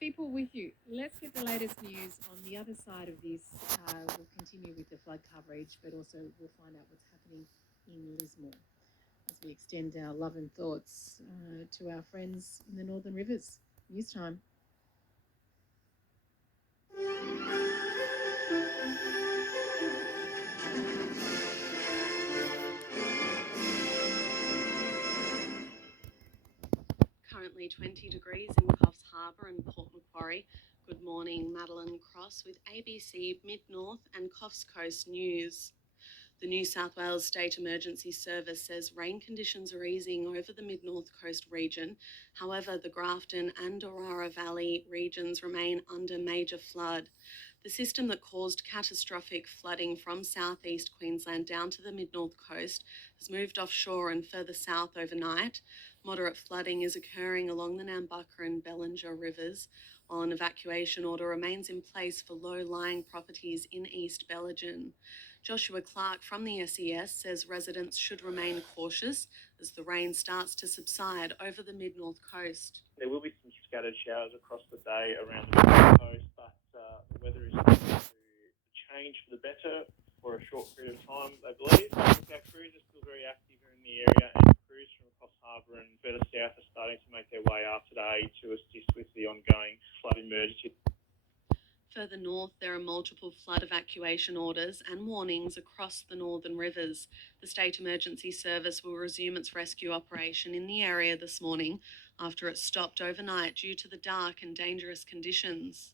People with you. Let's get the latest news on the other side of this. We'll continue with the flood coverage, but also we'll find out what's happening in Lismore as we extend our love and thoughts to our friends in the Northern Rivers. News time. Currently 20 degrees in Coffs Harbour and Port Macquarie. Good morning, Madeline Cross with ABC Mid-North and Coffs Coast News. The New South Wales State Emergency Service says rain conditions are easing over the Mid-North Coast region. However, the Grafton and Dorara Valley regions remain under major flood. The system that caused catastrophic flooding from southeast Queensland down to the mid-north coast has moved offshore and further south overnight. Moderate flooding is occurring along the Nambucca and Bellinger rivers, while an evacuation order remains in place for low-lying properties in East Belgian. Joshua Clark from the SES says residents should remain cautious as the rain starts to subside over the mid-north coast. There will be some scattered showers across the day around the mid-north coast, but the weather is going to change for the better for a short period of time, I believe. Our crews are still very active here in the area, and crews from across harbour and further south are starting to make their way out today to assist with the ongoing flood emergency. Further north, there are multiple flood evacuation orders and warnings across the northern rivers. The State Emergency Service will resume its rescue operation in the area this morning after it stopped overnight due to the dark and dangerous conditions.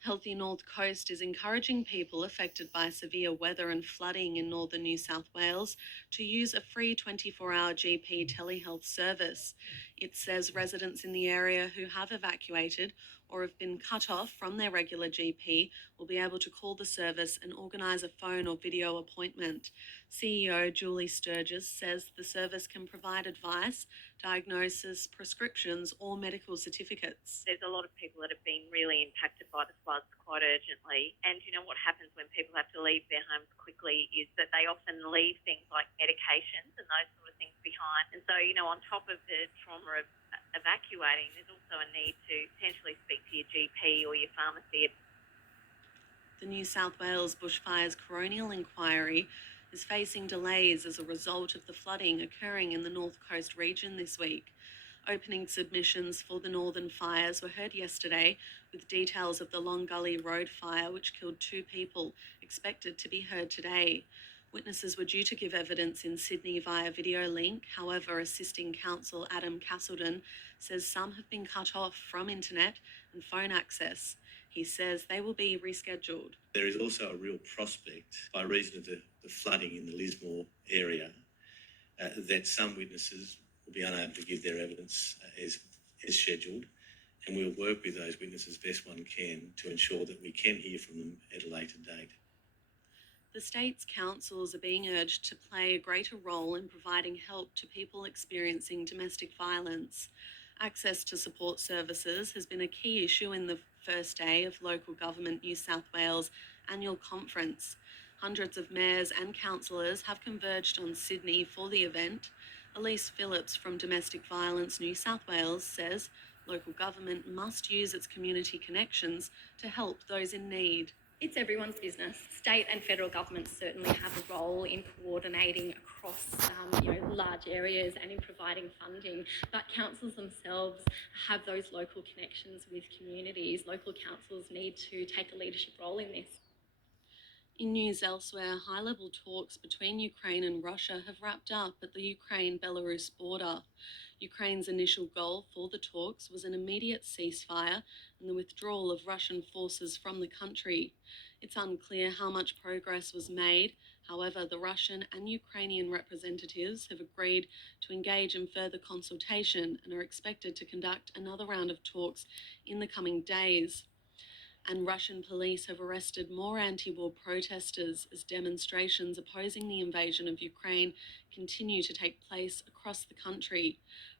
Healthy North Coast is encouraging people affected by severe weather and flooding in northern New South Wales to use a free 24-hour GP telehealth service. It says residents in the area who have evacuated or have been cut off from their regular GP will be able to call the service and organise a phone or video appointment. CEO Julie Sturgis says the service can provide advice, diagnosis, prescriptions or medical certificates. There's a lot of people that have been really impacted by the floods quite urgently, and what happens when people have to leave their homes quickly is that they often leave things like medications and those sort of things behind. And so, on top of the trauma of evacuating, there's also a need to potentially speak to your GP or your pharmacy. The New South Wales Bushfires Coronial Inquiry is facing delays as a result of the flooding occurring in the North Coast region this week. Opening submissions for the northern fires were heard yesterday, with details of the Long Gully Road fire, which killed 2 people, expected to be heard today. Witnesses were due to give evidence in Sydney via video link. However, assisting counsel Adam Castleton says some have been cut off from internet and phone access. He says they will be rescheduled. There is also a real prospect, by reason of the flooding in the Lismore area, that some witnesses will be unable to give their evidence as scheduled, and we'll work with those witnesses best one can to ensure that we can hear from them at a later date. The state's councils are being urged to play a greater role in providing help to people experiencing domestic violence. Access to support services has been a key issue in the first day of Local Government New South Wales annual conference. Hundreds of mayors and councillors have converged on Sydney for the event. Elise Phillips from Domestic Violence New South Wales says local government must use its community connections to help those in need. It's everyone's business. State and federal governments certainly have a role in coordinating across large areas and in providing funding, but councils themselves have those local connections with communities. Local councils need to take a leadership role in this. In news elsewhere, high-level talks between Ukraine and Russia have wrapped up at the Ukraine-Belarus border. Ukraine's initial goal for the talks was an immediate ceasefire and the withdrawal of Russian forces from the country. It's unclear how much progress was made. However, the Russian and Ukrainian representatives have agreed to engage in further consultation and are expected to conduct another round of talks in the coming days. And Russian police have arrested more anti-war protesters as demonstrations opposing the invasion of Ukraine continue to take place across the country.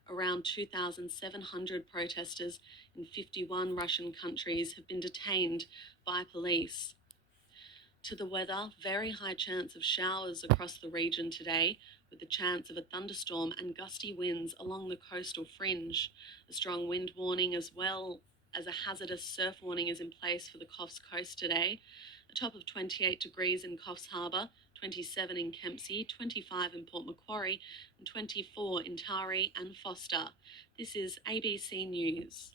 Around 2,700 protesters in 51 Russian countries have been detained by police. To the weather, very high chance of showers across the region today, with the chance of a thunderstorm and gusty winds along the coastal fringe. A strong wind warning as well as a hazardous surf warning is in place for the Coffs Coast today. A top of 28 degrees in Coffs Harbour, 27 in Kempsey, 25 in Port Macquarie, and 24 in Taree and Foster. This is ABC News.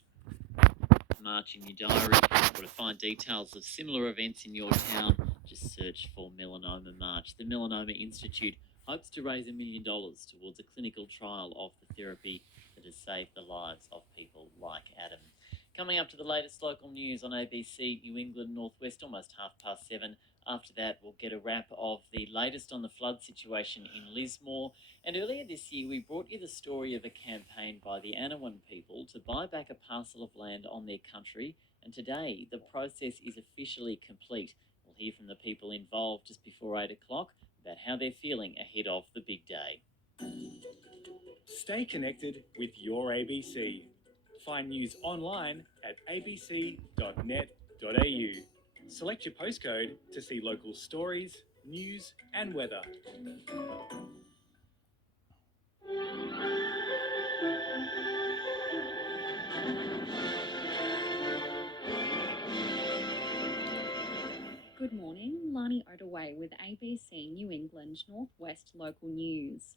March in your diary, or to find details of similar events in your town, just search for Melanoma March. The Melanoma Institute hopes to raise $1 million towards a clinical trial of the therapy that has saved the lives of people like Adam. Coming up to the latest local news on ABC New England Northwest, almost 7:30. After that, we'll get a wrap of the latest on the flood situation in Lismore. And earlier this year, we brought you the story of a campaign by the Anawan people to buy back a parcel of land on their country. And today, the process is officially complete. We'll hear from the people involved just before 8 o'clock about how they're feeling ahead of the big day. Stay connected with your ABC. Find news online at abc.net.au. Select your postcode to see local stories, news, and weather. Good morning, Lani Ottaway with ABC New England Northwest Local News.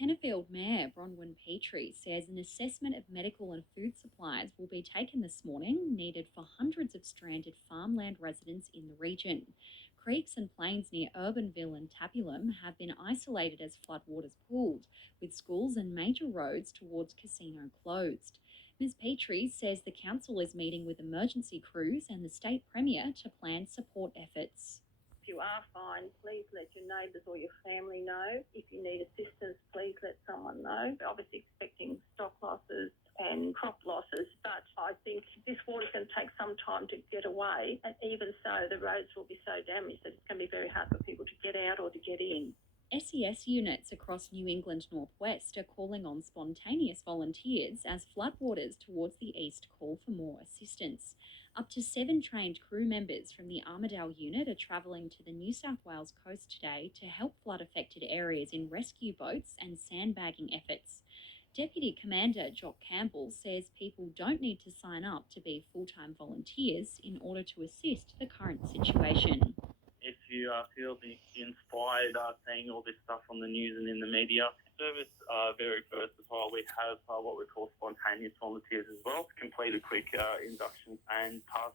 Tenterfield Mayor Bronwyn Petrie says an assessment of medical and food supplies will be taken this morning, needed for hundreds of stranded farmland residents in the region. Creeks and plains near Urbanville and Tabulum have been isolated as floodwaters pooled, with schools and major roads towards Casino closed. Ms Petrie says the council is meeting with emergency crews and the state premier to plan support efforts. If you are fine, please let your neighbours or your family know. If you need assistance, please let someone know. We're obviously expecting stock losses and crop losses, but I think this water can take some time to get away, and even so, the roads will be so damaged that it's going to be very hard for people to get out or to get in. SES units across New England Northwest are calling on spontaneous volunteers as floodwaters towards the east call for more assistance. Up to 7 trained crew members from the Armidale unit are travelling to the New South Wales coast today to help flood-affected areas in rescue boats and sandbagging efforts. Deputy Commander Jock Campbell says people don't need to sign up to be full-time volunteers in order to assist the current situation. If you feel inspired seeing all this stuff on the news and in the media, service very versatile. We have what we call spontaneous volunteers as well to complete a quick induction and pass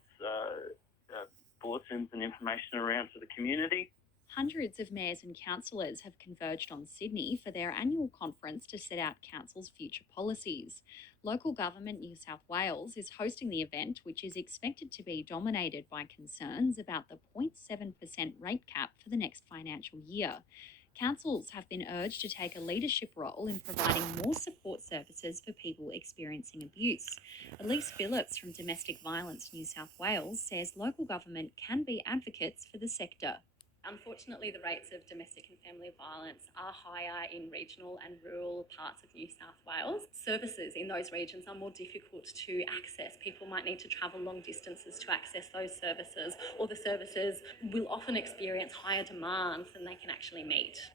bulletins and information around to the community. Hundreds of mayors and councillors have converged on Sydney for their annual conference to set out council's future policies. Local Government New South Wales is hosting the event, which is expected to be dominated by concerns about the 0.7% rate cap for the next financial year. Councils have been urged to take a leadership role in providing more support services for people experiencing abuse. Elise Phillips from Domestic Violence New South Wales says local government can be advocates for the sector. Unfortunately, the rates of domestic and family violence are higher in regional and rural parts of New South Wales. Services in those regions are more difficult to access. People might need to travel long distances to access those services, or the services will often experience higher demands than they can actually meet.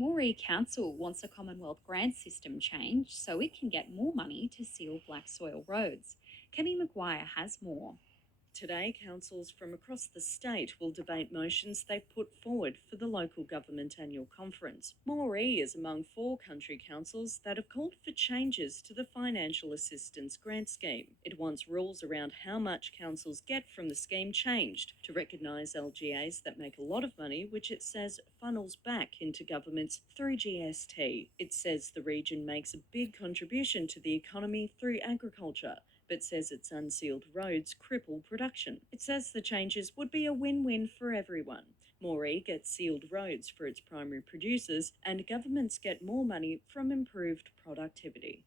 Moree Council wants a Commonwealth grant system changed so it can get more money to seal black soil roads. Kemi Maguire has more. Today, councils from across the state will debate motions they've put forward for the local government annual conference. Moree is among 4 country councils that have called for changes to the financial assistance grant scheme. It wants rules around how much councils get from the scheme changed to recognise LGAs that make a lot of money, which it says funnels back into governments through GST. It says the region makes a big contribution to the economy through agriculture, but says its unsealed roads cripple production. It says the changes would be a win-win for everyone. Moree gets sealed roads for its primary producers, and governments get more money from improved productivity.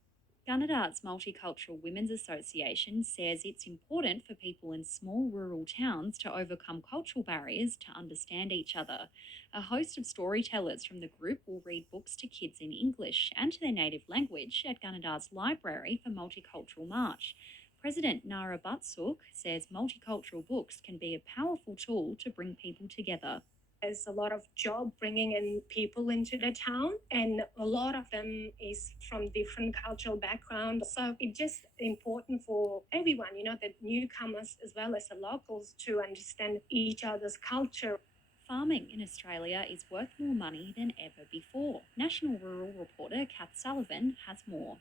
Gunnedart's Multicultural Women's Association says it's important for people in small rural towns to overcome cultural barriers to understand each other. A host of storytellers from the group will read books to kids in English and to their native language at Gunnedart's Library for Multicultural March. President Nara Butsuk says multicultural books can be a powerful tool to bring people together. There's a lot of job bringing in people into the town, and a lot of them is from different cultural backgrounds. So it's just important for everyone, the newcomers as well as the locals, to understand each other's culture. Farming in Australia is worth more money than ever before. National Rural reporter Kath Sullivan has more.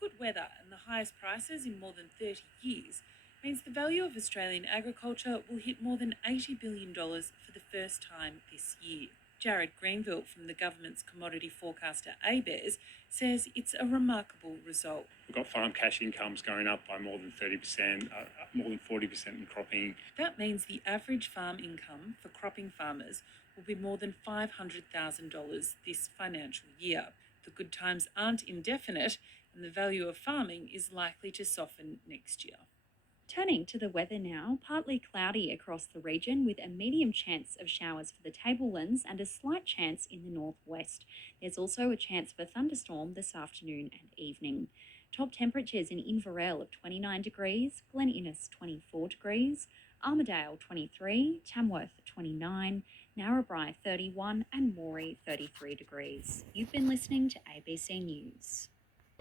Good weather and the highest prices in more than 30 years means the value of Australian agriculture will hit more than $80 billion for the first time this year. Jared Greenville from the government's commodity forecaster ABARES says it's a remarkable result. We've got farm cash incomes going up by more than 30%, more than 40% in cropping. That means the average farm income for cropping farmers will be more than $500,000 this financial year. The good times aren't indefinite, and the value of farming is likely to soften next year. Turning to the weather now, partly cloudy across the region with a medium chance of showers for the tablelands and a slight chance in the northwest. There's also a chance for thunderstorm this afternoon and evening. Top temperatures in Inverell of 29 degrees, Glen Innes 24 degrees, Armidale 23, Tamworth 29, Narrabri 31 and Moree 33 degrees. You've been listening to ABC News.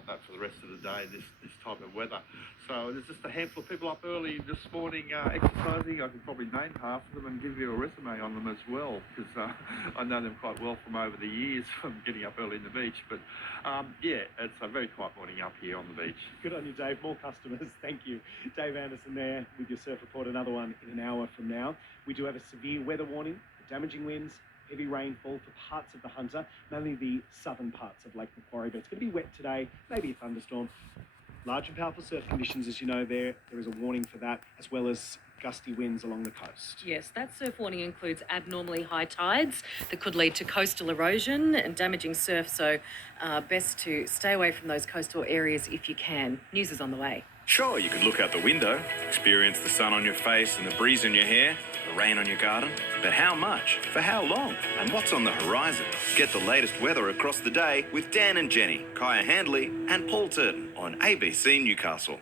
For the rest of the day, this type of weather. So there's just a handful of people up early this morning exercising. I could probably name half of them and give you a resume on them as well, because I know them quite well from over the years from getting up early in the beach. But yeah, it's a very quiet morning up here on the beach. Good on you, Dave. More customers. Thank you. Dave Anderson there with your surf report. Another one in an hour from now. We do have a severe weather warning for damaging winds, heavy rainfall for parts of the Hunter, mainly the southern parts of Lake Macquarie, but it's going to be wet today, maybe a thunderstorm. Large and powerful surf conditions, as you know, there is a warning for that, as well as gusty winds along the coast. Yes, that surf warning includes abnormally high tides that could lead to coastal erosion and damaging surf, so best to stay away from those coastal areas if you can. News is on the way. Sure, you could look out the window, experience the sun on your face and the breeze in your hair, the rain on your garden. But how much? For how long? And what's on the horizon? Get the latest weather across the day with Dan and Jenny, Kaya Handley and Paul Turton on ABC Newcastle.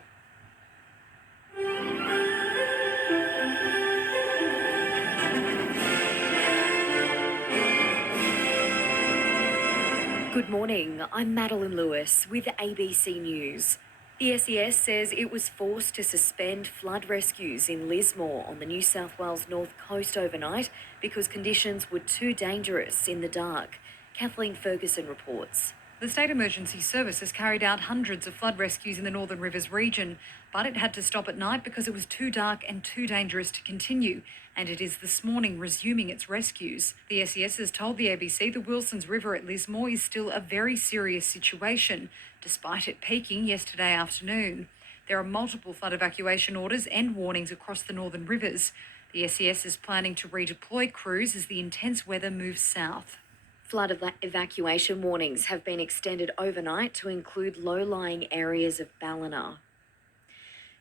Good morning, I'm Madeline Lewis with ABC News. The SES says it was forced to suspend flood rescues in Lismore on the New South Wales North Coast overnight because conditions were too dangerous in the dark. Kathleen Ferguson reports. The State Emergency Service has carried out hundreds of flood rescues in the Northern Rivers region, but it had to stop at night because it was too dark and too dangerous to continue, and it is this morning resuming its rescues. The SES has told the ABC the Wilsons River at Lismore is still a very serious situation, despite it peaking yesterday afternoon. There are multiple flood evacuation orders and warnings across the Northern Rivers. The SES is planning to redeploy crews as the intense weather moves south. Flood evacuation warnings have been extended overnight to include low-lying areas of Ballina.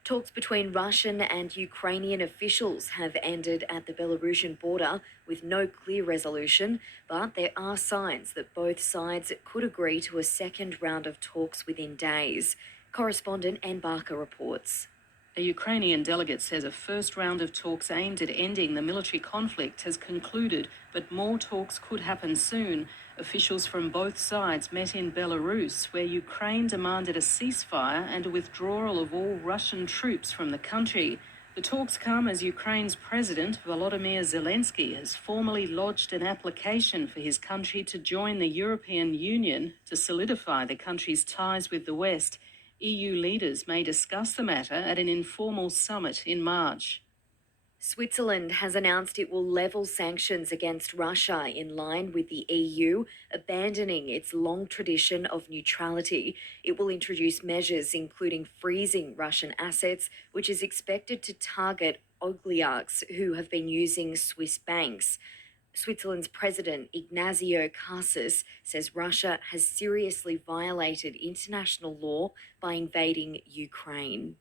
Talks between Russian and Ukrainian officials have ended at the Belarusian border with no clear resolution, but there are signs that both sides could agree to a second round of talks within days. Correspondent Ann Barker reports. A Ukrainian delegate says a first round of talks aimed at ending the military conflict has concluded, but more talks could happen soon. Officials from both sides met in Belarus, where Ukraine demanded a ceasefire and a withdrawal of all Russian troops from the country. The talks come as Ukraine's President Volodymyr Zelensky has formally lodged an application for his country to join the European Union to solidify the country's ties with the West. EU leaders may discuss the matter at an informal summit in March. Switzerland has announced it will level sanctions against Russia in line with the EU, abandoning its long tradition of neutrality. It will introduce measures including freezing Russian assets, which is expected to target oligarchs who have been using Swiss banks. Switzerland's President Ignazio Casas says Russia has seriously violated international law by invading Ukraine.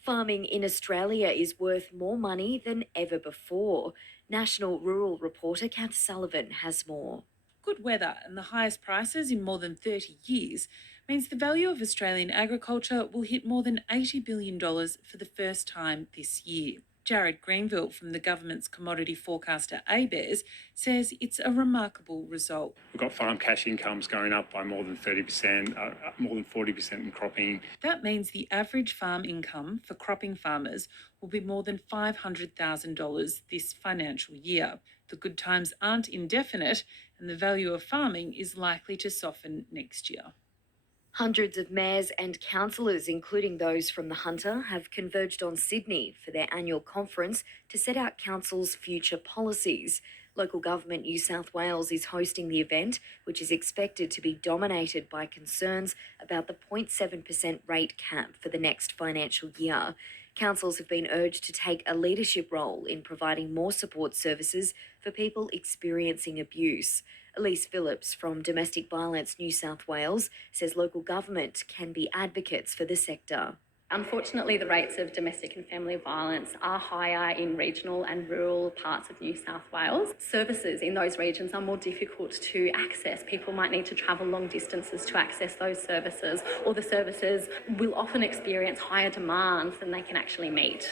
Farming in Australia is worth more money than ever before. National Rural reporter Kath Sullivan has more. Good weather and the highest prices in more than 30 years means the value of Australian agriculture will hit more than $80 billion for the first time this year. Jared Greenville from the government's commodity forecaster ABARES says it's a remarkable result. We've got farm cash incomes going up by more than 30%, more than 40% in cropping. That means the average farm income for cropping farmers will be more than $500,000 this financial year. The good times aren't indefinite, and the value of farming is likely to soften next year. Hundreds of mayors and councillors, including those from the Hunter, have converged on Sydney for their annual conference to set out council's future policies. Local government New South Wales is hosting the event, which is expected to be dominated by concerns about the 0.7% rate cap for the next financial year. Councils have been urged to take a leadership role in providing more support services for people experiencing abuse. Elise Phillips from Domestic Violence New South Wales says local government can be advocates for the sector. Unfortunately, the rates of domestic and family violence are higher in regional and rural parts of New South Wales. Services in those regions are more difficult to access. People might need to travel long distances to access those services, or the services will often experience higher demands than they can actually meet.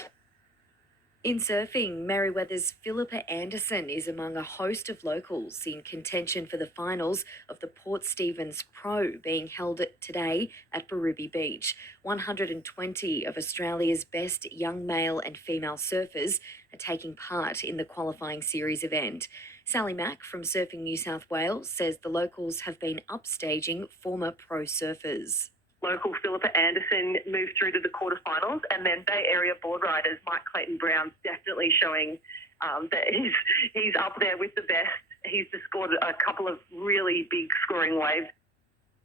In surfing, Merewether's Philippa Anderson is among a host of locals in contention for the finals of the Port Stephens Pro being held today at Berrubi Beach. 120 of Australia's best young male and female surfers are taking part in the qualifying series event. Sally Mack from Surfing New South Wales says the locals have been upstaging former pro surfers. Local Philippa Anderson moved through to the quarterfinals, and then Bay Area board riders Mike Clayton Brown's definitely showing that he's up there with the best. He's just scored a couple of really big scoring waves.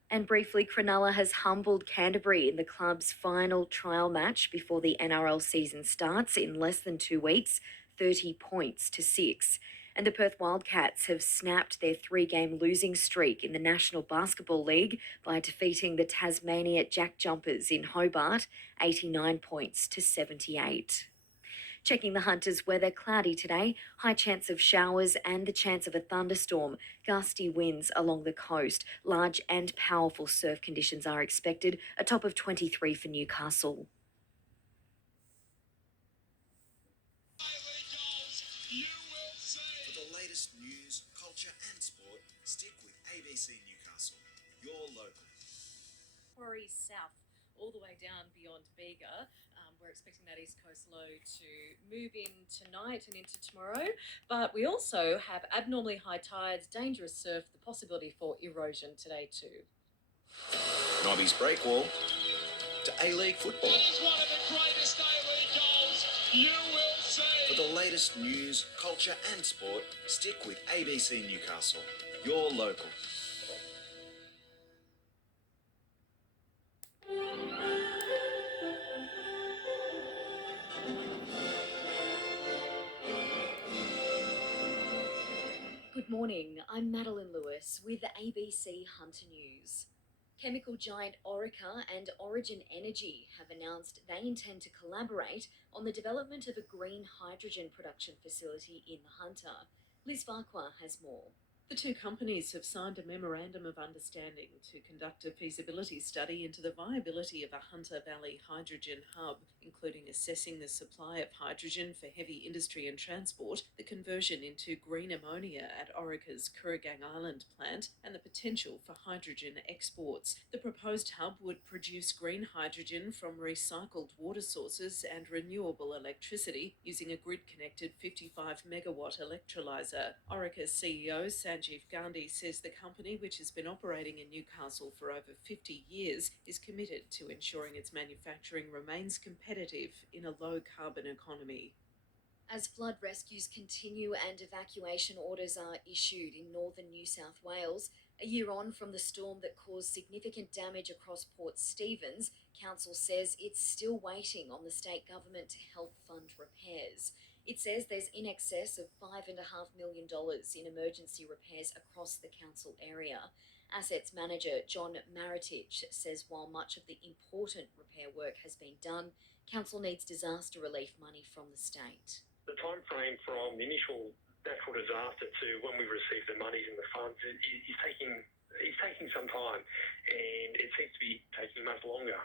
And briefly, Cronulla has humbled Canterbury in the club's final trial match before the NRL season starts in less than 2 weeks, 30 points to 6. And the Perth Wildcats have snapped their 3-game losing streak in the National Basketball League by defeating the Tasmania Jack Jumpers in Hobart, 89 points to 78. Checking the Hunters' weather, cloudy today, high chance of showers and the chance of a thunderstorm. Gusty winds along the coast. Large and powerful surf conditions are expected, a top of 23 for Newcastle. For the latest news, culture and sport, stick with ABC Newcastle, your local. Quarries south, all the way down beyond Bega. We're expecting that east coast low to move in tonight and into tomorrow. But we also have abnormally high tides, dangerous surf, the possibility for erosion today too. Nobby's break wall to A-League football. That is one of the greatest A-League goals you will see. For the latest news, culture and sport, stick with ABC Newcastle, your local. Good morning, I'm Madeline Lewis with ABC Hunter News. Chemical giant Orica and Origin Energy have announced they intend to collaborate on the development of a green hydrogen production facility in the Hunter. Liz Farquhar has more. The two companies have signed a memorandum of understanding to conduct a feasibility study into the viability of a Hunter Valley hydrogen hub, including assessing the supply of hydrogen for heavy industry and transport, the conversion into green ammonia at Orica's Kooragang Island plant, and the potential for hydrogen exports. The proposed hub would produce green hydrogen from recycled water sources and renewable electricity using a grid-connected 55-megawatt electrolyser. Orica's CEO Sanjeev Gandhi says the company, which has been operating in Newcastle for over 50 years, is committed to ensuring its manufacturing remains competitive in a low-carbon economy. As flood rescues continue and evacuation orders are issued in northern New South Wales, a year on from the storm that caused significant damage across Port Stephens, Council says it's still waiting on the state government to help fund repairs. It says there's in excess of $5.5 million in emergency repairs across the council area. Assets manager John Maritich says while much of the important repair work has been done, council needs disaster relief money from the state. The time frame from the initial natural disaster to when we receive the monies and the funds is taking some time, and it seems to be taking much longer.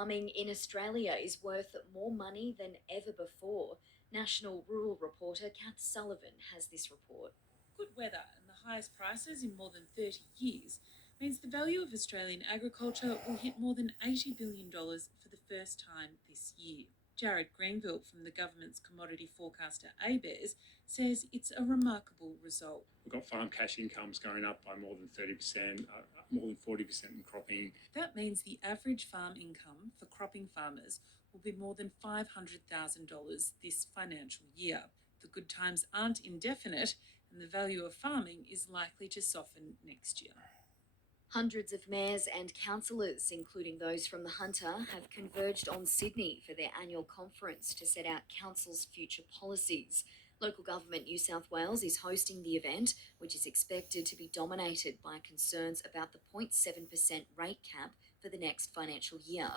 farming in Australia is worth more money than ever before. National Rural reporter Kath Sullivan has this report. Good weather and the highest prices in more than 30 years means the value of Australian agriculture will hit more than $80 billion for the first time this year. Jared Greenville from the government's commodity forecaster ABARES says it's a remarkable result. We've got farm cash incomes going up by more than 30%, more than 40% in cropping. That means the average farm income for cropping farmers will be more than $500,000 this financial year. The good times aren't indefinite, and the value of farming is likely to soften next year. Hundreds of mayors and councillors, including those from the Hunter, have converged on Sydney for their annual conference to set out council's future policies. Local Government New South Wales is hosting the event, which is expected to be dominated by concerns about the 0.7% rate cap for the next financial year.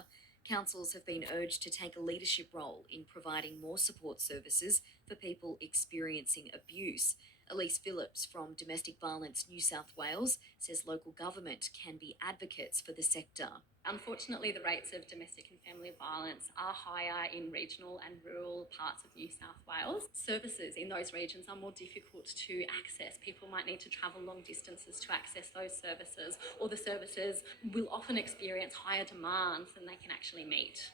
Councils have been urged to take a leadership role in providing more support services for people experiencing abuse. Elise Phillips from Domestic Violence New South Wales says local government can be advocates for the sector. Unfortunately, the rates of domestic and family violence are higher in regional and rural parts of New South Wales. Services in those regions are more difficult to access. People might need to travel long distances to access those services, or the services will often experience higher demands than they can actually meet.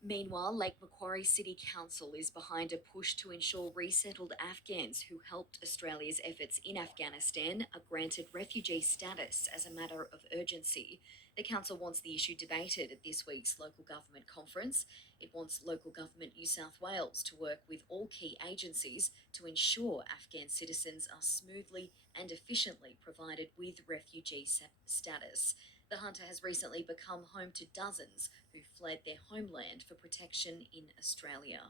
Meanwhile, Lake Macquarie City Council is behind a push to ensure resettled Afghans who helped Australia's efforts in Afghanistan are granted refugee status as a matter of urgency. The council wants the issue debated at this week's local government conference. It wants Local Government New South Wales to work with all key agencies to ensure Afghan citizens are smoothly and efficiently provided with refugee status. The Hunter has recently become home to dozens who fled their homeland for protection in Australia.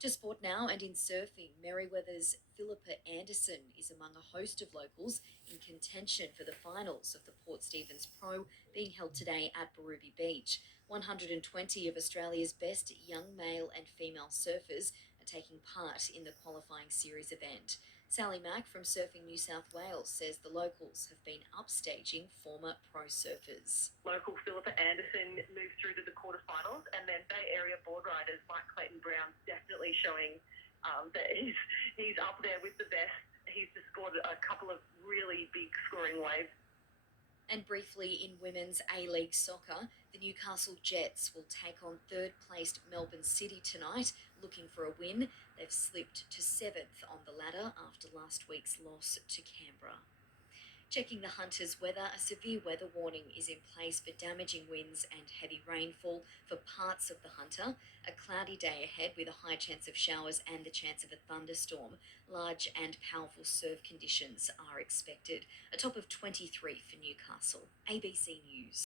To sport now, and in surfing, Merewether's Philippa Anderson is among a host of locals in contention for the finals of the Port Stephens Pro being held today at Berrubi Beach. 120 of Australia's best young male and female surfers are taking part in the qualifying series event. Sally Mack from Surfing New South Wales says the locals have been upstaging former pro surfers. Local Philippa Anderson moved through to the quarterfinals, and then Bay Area board riders Mike Clayton Brown definitely showing that he's up there with the best. He's just scored a couple of really big scoring waves. And briefly in women's A-League soccer, the Newcastle Jets will take on third-placed Melbourne City tonight, looking for a win. They've slipped to 7th on the ladder after last week's loss to Canberra. Checking the Hunters' weather, a severe weather warning is in place for damaging winds and heavy rainfall for parts of the Hunter. A cloudy day ahead with a high chance of showers and the chance of a thunderstorm. Large and powerful surf conditions are expected. A top of 23 for Newcastle. ABC News.